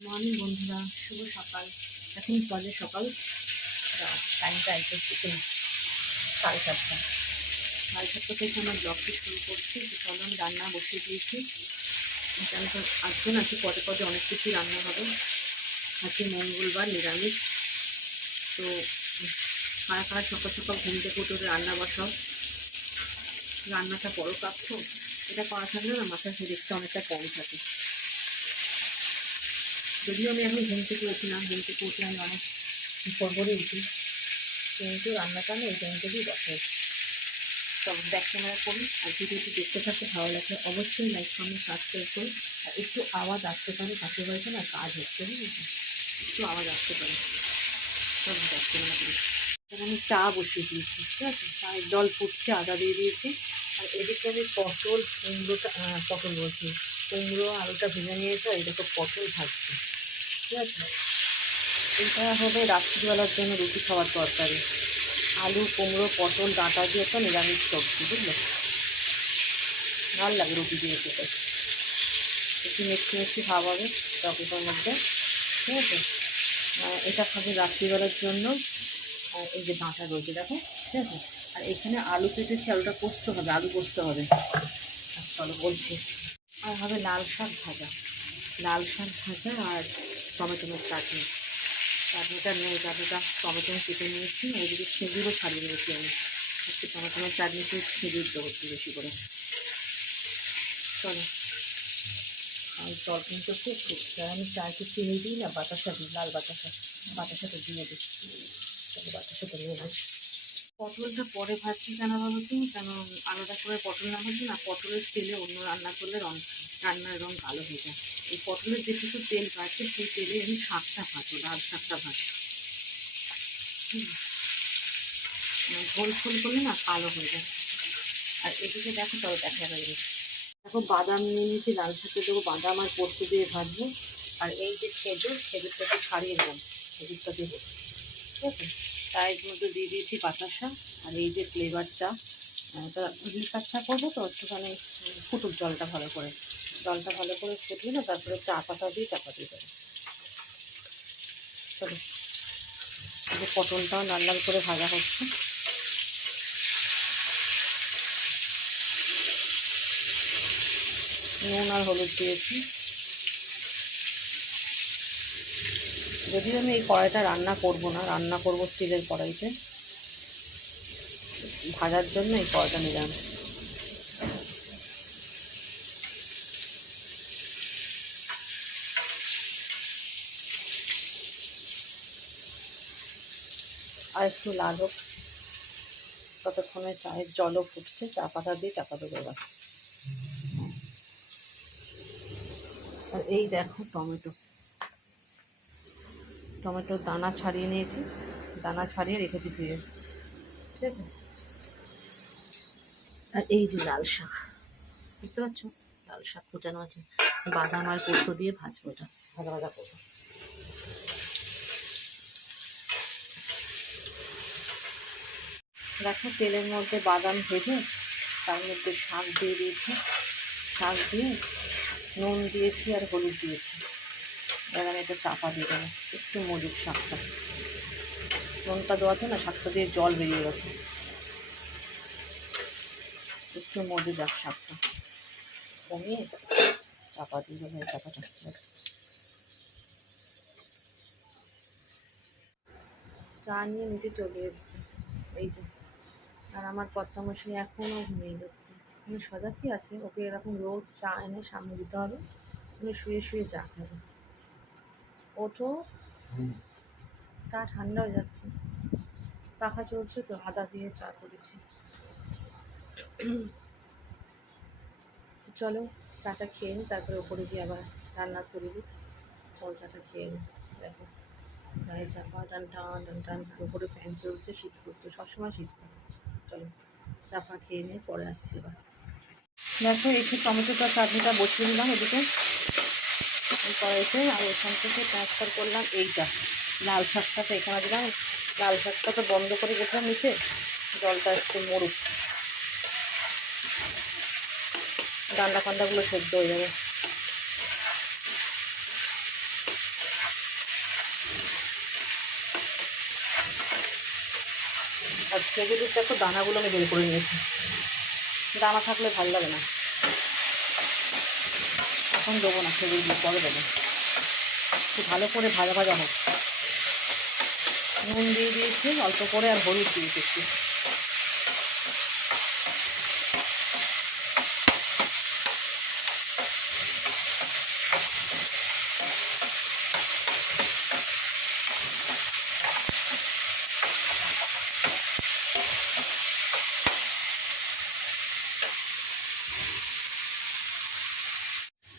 Morning বন্ধুরা, শুভ সকাল। এখন বাজে সকাল টাইমটা একটু চিকেন সাড়ে সাতটা। সাড়ে সাতটা থেকে আমার ব্লগটি শুরু করছি। চলো আমি রান্না বসিয়ে দিয়েছি। এখানে তো আজকে না, আজকে পদে পদে অনেক কিছুই রান্না হবে। আজকে মঙ্গলবার, নিরামিষ। তো কারা কারা সকাল সকাল ঘুম থেকে উঠে রান্না বসাও। রান্নাটা বড় কাজ তো। এটা করা থাকলে না মাথার হেডেকটা অনেকটা কম থাকে। যদিও আমি এখন ঘুম থেকে উঠি না, ঘুম থেকে উঠে আমি অনেক পরে উঠি। কিন্তু রান্নাটা আমি এই টাইম থেকেই বসাই তখন ব্যাক ক্যামেরা করি আর ভিডিওটি দেখতে থাকতে ভালো লাগলে অবশ্যই লাইক কমেন্ট সাবস্ক্রাইব করুন। আর একটু আওয়াজ আসতে পারে পাশের বাড়িতে না, কাজ হচ্ছে বুঝেছি একটু আওয়াজ আসতে পারে। তখন ব্যাক ক্যামেরা করি। আমি চা বসিয়ে দিয়েছি, ঠিক আছে? চায়ের জল ফুটছে, আদা দিয়ে দিয়েছি। আর এদিকে আমি পটল কুমড়োটা পটল বলছি কুমড়ো, আলুটা ভেজে নিয়েছে, আর এদিকে পটল ভাজছি। ঠিক আছে এটা হবে রাত্রিবেলার জন্য রুটি খাওয়ার তরকারি। আলু, কুমড়ো, পটল, ডাঁটা দিয়ে একটা নিরামিষ সবজি, বুঝলে? ভালো লাগে রুটি দিয়ে খেতে। একটু মিষ্টি মিষ্টি খাওয়া হবে চকলেটের মধ্যে, ঠিক আছে? এটা খাবে রাত্রিবেলার জন্য এই যে ডাঁটা রয়েছে, দেখো, ঠিক আছে? আর এখানে আলু কেটেছি আলুটা কষতে হবে, আলু কষতে হবে। আর চলো বলছি। আর হবে লাল শাক ভাজা। লাল শাক ভাজা আর টমেটোর চাটনি। চাটনিটা নেই, চাটনিটা টমেটো কেটে নিয়েছি এদিকে খেজুরও ছাড়িয়ে নিয়েছি আমি। একটু টমেটোর চাটনিতে খেজুর দেবো একটু বেশি করে। চলো। আর জল কিন্তু খুব ফুটছে। আমি চা একটু চিনি দিই না, বাতাসা দিই, লাল বাতাসা। বাতাসাটা দিয়ে দিই। চলো বাতাসাটা নিয়ে আসি পটলটা পরে ভাজছি কেন ভাবো তুমি কেন আলাদা করে পটল না ভাজছি না, পটলের তেলে অন্য রান্না করলে রং রান্নার রং কালো হয়ে যায়। এই পটলের যেটুকু তেল পাচ্ছে সেই তেলে আমি শাকটা ভাজবো লাল শাকটা ভাজবো। হুম। মানে ফোল করলে না কালো হয়ে যায়। আর এদিকে দেখো তবে দেখা যাবে দেখো বাদাম নিয়ে নিয়েছি লাল শাকে দেবো, বাদাম আর পোস্ত দিয়ে ভাজবো। আর এই যে খেজুর, খেজুরটাকে ছাড়িয়ে নেব, খেজুরটা দেবো। ঠিক আছে? চায়ের মধ্যে দিয়ে দিয়েছি বাতাসা আর এই যে ফ্লেভার চা। তা লিকার চা করব তো, একটুখানি ফুটুক জলটা ভালো করে। জলটা ভালো করে ফুটলে না, তারপরে চা পাতা দিয়ে চাপা দিয়ে দেবো। চলো। পটলটাও লাল লাল করে ভাজা হচ্ছে। নুন আর হলুদ দিয়েছি। যদিও আমি এই কড়াইটা রান্না করব না, রান্না করব স্টিলের কড়াইতে। ভাজার জন্য এই কড়াইটা নিলাম। আর একটু লাল হোক। ততক্ষণে চায়ের জলও ফুটছে, চা পাতা দিয়ে চাপা দেবো। এবার আর এই দেখো টমেটো। টমেটোর দানা ছাড়িয়ে নিয়েছি। দানা ছাড়িয়ে রেখেছি ধুয়ে ঠিক আছে? আর এই যে লাল শাক। দেখতে পাচ্ছ? লাল শাক কোচানো আছে। বাদাম আর পোস্ত দিয়ে ভাজবো এটা। ভাজা ভাজা করব দেখো তেলের মধ্যে বাদাম ভেজে তার মধ্যে শাক দিয়ে দিয়েছি। শাক দিয়ে নুন দিয়েছি আর হলুদ দিয়েছি। এবার একটু চাপা দিয়ে দেবো, একটু মজুর শাকটা নুনটা দেওয়াতে না শাকটা দিয়ে জল বেরিয়ে গেছে। একটু মজে যাক শাকটা কমিয়ে চাপা দিয়ে দেবো চাপাটা, ব্যাস। চা নিয়ে নিচে চলে এসেছে। এই যে আর আমার কর্তামশাই এখনও ঘুমিয়ে যাচ্ছে মানে সজাগই আছে, ওকে এরকম রোজ চা এনে সামনে দিতে হবে। উনি শুয়ে শুয়ে চা খাবে। ওঠো চা ঠান্ডা হয়ে যাচ্ছে। পাখা চলছে তো আদা দিয়ে চা করেছি। চলো, চাটা খেয়ে নিই তারপরে ওপরে গিয়ে আবার রান্নার তৈরি চল চাটা খেয়ে নিই দেখো। গায়ে চাপা টান টান টান টান উপরে ফ্যান চলছে, শীত করতো সবসময় শীত করে চলো, চাপা খেয়ে নিয়ে পরে আসছি এবার। দেখো, একটু টমেটোটা চাটনিটা বসিয়ে দিলাম এদিকে। কড়াইতে আর ওখান থেকে ট্রান্সফার করলাম এইটা। লাল শাকটাকে এখানে দিলাম। লাল শাকটা তো বন্ধ করে গেছিলাম নিচে জলটা একটু মরুক। ডান্ডা ফান্ডাগুলো সেদ্ধ হয়ে যাবে। আর খেজুরের দেখো দানাগুলো আমি বের করে নিয়েছি। দানা থাকলে ভালো লাগে না। এখন দেবো না খেজুরগুলো পরে দেবো। একটু ভালো করে ভাজা ভাজা হোক। নুন দিয়ে দিয়েছি, অল্প করে আর হলুদ দিয়েছি। একটু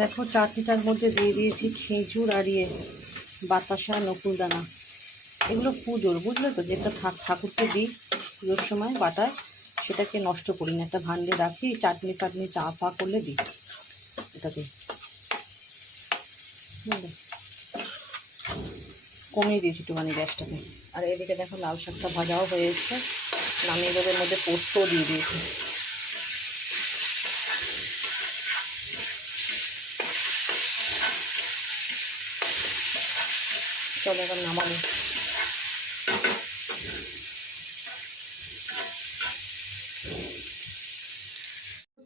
দেখো, চাটনিটার মধ্যে দিয়ে দিয়েছি খেজুর আর ইয়ে বাতাসা নকুলদানা এগুলো পুজোর, বুঝলে তো? যেটা ঠাকুরকে দিই পুজোর সময় বাটায়, সেটাকে নষ্ট করি না। একটা ভান্ডে রাখি, চাটনি টাটনি চা ফা করলে দিই। বুঝলে কমিয়ে দিয়েছি একটুখানি গ্যাসটাকে। আর এদিকে দেখো লাল শাকটা ভাজাও হয়ে এসছে। নামিয়ে দেবে মধ্যে পোস্তও দিয়ে দিয়েছি। চলো এবার নামাবো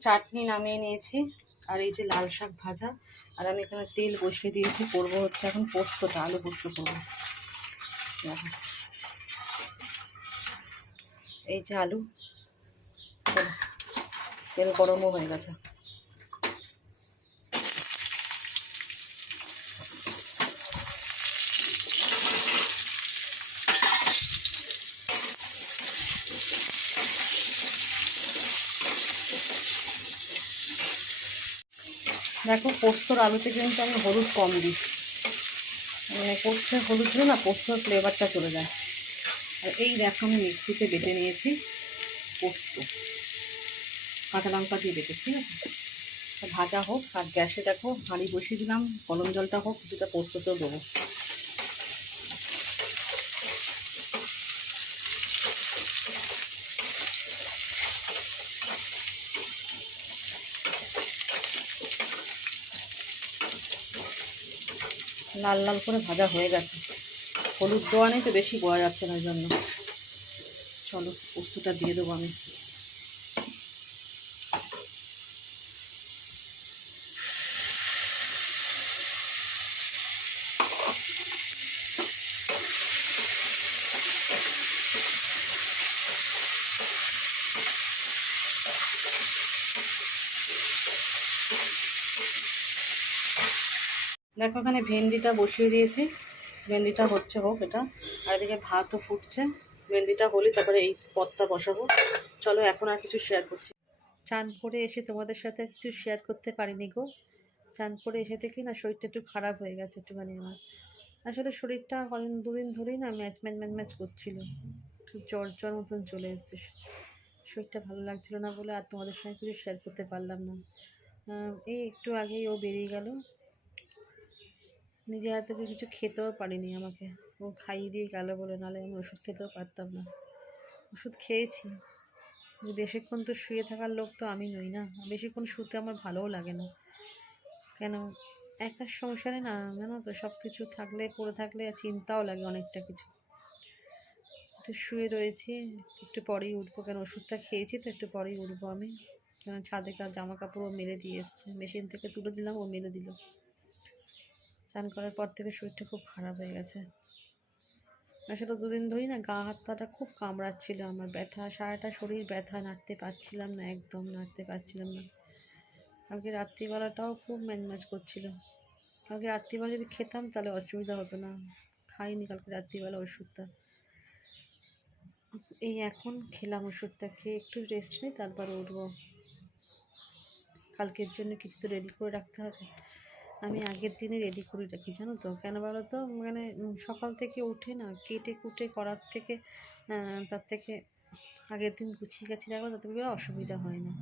চাটনি নামিয়ে নিয়েছি, আর এই যে লাল শাক ভাজা, আর আমি এখানে তেল বসিয়ে দিয়েছি, করব হচ্ছে এখন পোস্তটা, আলু পোস্ত করব। এই যে আলু, তেল গরমও হয়ে গেছে। দেখো, পোস্তর আলুতে কিন্তু আমি হলুদ কম দিই। মানে পোস্তের হলুদ দিলে না পোস্তর ফ্লেভারটা চলে যায়। আর এই দেখো, আমি মিক্সিতে বেটে নিয়েছি পোস্ত। কাঁচা লঙ্কা দিয়ে বেটে ঠিক আছে? ভাজা হোক, আর গ্যাসে দেখো, হাঁড়ি বসিয়ে দিলাম, গরম জলটা হোক, কিছুটা পোস্ততেও দেবো। লাল লাল করে ভাজা হয়ে গেছে। হলুদ দেওয়া নেই তো বেশি বোয়া যাচ্ছে না জন্য। চলো, পোস্তটা দিয়ে দেবো আমি। দেখো এখানে ভেন্ডিটা বসিয়ে দিয়েছি। ভেন্ডিটা হচ্ছে হোক এটা। আর এদিকে ভাতও ফুটছে। ভেন্ডিটা হলে তারপরে এই পদটা বসাবো। চলো এখন আর কিছু শেয়ার করছি। চান করে এসে তোমাদের সাথে কিছু শেয়ার করতে পারিনি গো। চান করে এসে থেকে না শরীরটা একটু খারাপ হয়ে গেছে একটুখানি আমার। আসলে শরীরটা কদিন, দুদিন ধরেই না ম্যাচ ম্যাচ ম্যাচ ম্যাচ করছিল। খুব জ্বর জ্বর মতন চলে এসছে। শরীরটা ভালো লাগছিল না বলে আর তোমাদের সঙ্গে কিছু শেয়ার করতে পারলাম না। এই একটু আগেই ও বেরিয়ে গেল। নিজে হাতে যে কিছু খেতেও পারিনি আমাকে। ও খাইয়ে দিয়ে গেল বলে নাহলে আমি ওষুধ খেতেও পারতাম না। ওষুধ খেয়েছি। বেশিক্ষণ তো শুয়ে থাকার লোক তো আমি নই না। বেশিক্ষণ শুতে আমার ভালোও লাগে না। কেন? একা সংসারে না, জানো তো সব কিছু থাকলে, পড়ে থাকলে চিন্তাও লাগে অনেকটা কিছু। তো শুয়ে রয়েছি, একটু পরেই উঠবো। কেন? ওষুধটা খেয়েছি তো একটু পরেই উঠবো আমি। কেন? ছাদে কাজ জামা কাপড় ও মেলে দিয়ে এসছে। মেশিন থেকে তুলে দিলাম, ও মেলে দিল। চান করার পর থেকে শরীরটা খুব খারাপ হয়ে গেছে। আসলে দুদিন ধরেই না গা, হাত, পাটা খুব কামড়াচ্ছিল আমার ব্যথা। সারাটা শরীর ব্যথা, নাড়তে পারছিলাম না, একদম নাড়তে পারছিলাম না। কালকে রাত্রিবেলাটাও খুব ম্যানম্যাচ করছিল। কালকে রাত্রিবেলা যদি খেতাম তাহলে অসুবিধা হতো না। খাইনি কালকে রাত্রিবেলা ওষুধটা। এই এখন খেলাম ওষুধটা, খেয়ে একটু রেস্ট নিই, তারপর উঠবো। কালকের জন্য কিছু তো রেডি করে রাখতে হবে। আমি আগের দিনে রেডি করে রাখি, জানো তো? কেন বলো তো? মানে সকাল থেকে উঠে না, কেটে কুটে করার থেকে তার থেকে আগের দিন গুছিয়ে গাছি রাখব তাতে করে অসুবিধা হয় না।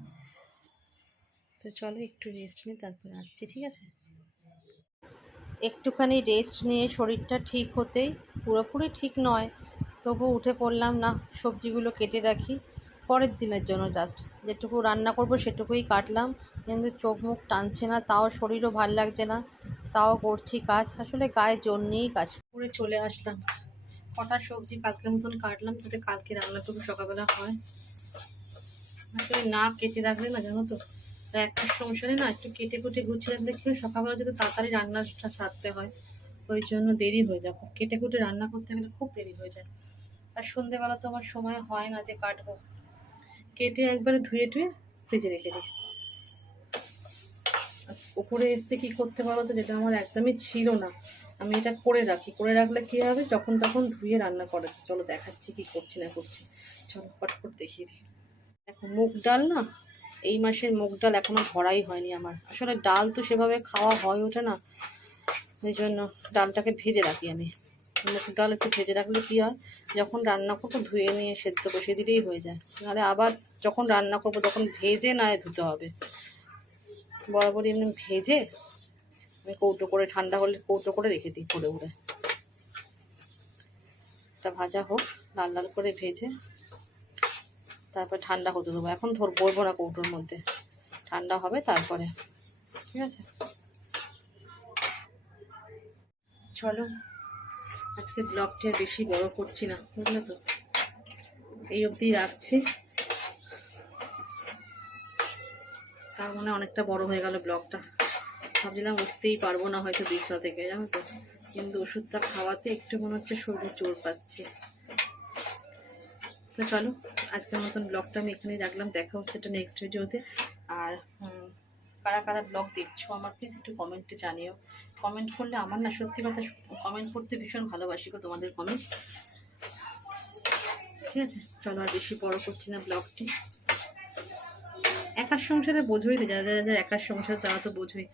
তো চলো একটু রেস্ট নিই, তারপরে আসছি, ঠিক আছে? একটুখানি রেস্ট নিয়ে শরীরটা ঠিক হতেই, পুরোপুরি ঠিক নয়, তবু উঠে পড়লাম না, সবজিগুলো কেটে রাখি, পরের দিনের জন্য জাস্ট যেটুকু রান্না করব সেটুকুই কাটলাম। কিন্তু চোখ মুখ টানছে না, তাও শরীরও ভালো লাগছে না, তাও করছি কাজ। আসলে গায়ে জোর নিয়েই কাজ করে চলে আসলাম। কটা সবজি কালকের মতন কাটলাম যাতে কালকে রান্নাটুকু সকালবেলা হয়। আসলে না কেটে রাখলে না, জানো তো? একটা সংসারে না একটু কেটে কুটে গুছিয়ে রাখলে কি সকালবেলা যদি তাড়াতাড়ি রান্নাটা সারতে হয়, ওই জন্য দেরি হয়ে যায়। খুব কেটে কুটে রান্না করতে গেলে খুব দেরি হয়ে যায়। আর সন্ধেবেলা তো আমার সময় হয় না যে কাটবো। কেটে একবারে ধুয়ে টুয়ে ফ্রিজে রেখে দিই। উপরে এসে কি করতে পারো তো, যেটা আমার একদমই ছিল না, আমি এটা করে রাখি। করে রাখলে কি হবে? যখন তখন ধুয়ে রান্না করে। চলো দেখাচ্ছি কি করছি না করছি। চলো ফটফট দেখিয়ে দিই। দেখো মুগ ডাল না, এই মাসের মুগ ডাল এখনও ভরাই হয়নি আমার। আসলে ডাল তো সেভাবে খাওয়া হয় ওঠে না, এই জন্য ডালটাকে ভেজে রাখি আমি। মুগ ডাল একটু ভেজে রাখলে কী হয়? যখন রান্না করব ধুয়ে নিয়ে সেদ্ধ বসিয়ে দিলেই হয়ে যায়। নাহলে আবার যখন রান্না করব তখন ভেজে নয় ধুতে হবে। বরাবরই এমনি ভেজে আমি কৌটো করে, ঠান্ডা হলে কৌটো করে রেখে দিই পরে উড়ে। এটা ভাজা হোক, লাল লাল করে ভেজে তারপর ঠান্ডা হতে দেবো। এখন ধর বলব না কৌটোর মধ্যে। ঠান্ডা হবে তারপরে। ঠিক আছে? চলো। আজকে আর বেশি বড় করছি না, বুঝলে তো? এই অবধি রাখছি। তার মানে অনেকটা বড় হয়ে গেল ব্লগটা ভাবছিলাম উঠতেই পারব না হয়তো বিছনা থেকে, জানো তো? কিন্তু ওষুধটা খাওয়াতে একটু মনে হচ্ছে শরীরে জোর পাচ্ছে। তো চলো, আজকের মতন ব্লগটা আমি এখানেই রাখলাম। দেখা হচ্ছে একটা নেক্সট ভিডিওতে আর কারা কারা ব্লগ দেখছ আমার প্লিজ একটু কমেন্টে জানিও। কমেন্ট করলে আমার না সত্যি কথা কমেন্ট করতে ভীষণ ভালোবাসি গো তোমাদের কমেন্ট ঠিক আছে চলো আর বেশি বড় করছি না ব্লগটি একার সংসারে বোঝোই তো যাদের যাদের একার সংসার তারা তো বোঝোই।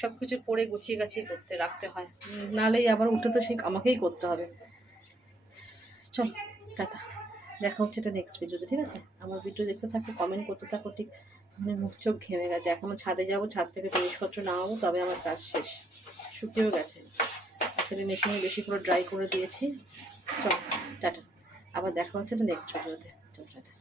সব কিছু করে গুছিয়ে গাছিয়ে করতে রাখতে হয়। উম, নাহলেই আবার উঠে তো সেই আমাকেই করতে হবে। চল টাটা। দেখা হচ্ছে এটা নেক্সট ভিডিওতে ঠিক আছে? আমার ভিডিও দেখতে থাকো কমেন্ট করতে থাকো ঠিক। মানে মুখ চোখ ঘেমে গেছে। এখনও ছাদে যাব, ছাদ থেকে জিনিসপত্র নামাবো, তবে আমার কাজ শেষ। শুকিয়েও গেছে। আসলে মেশিনে বেশি করে ড্রাই করে দিয়েছি। চল, টাটা। আবার দেখা হচ্ছে তো নেক্সট ভিডিওতে চল, টাটা।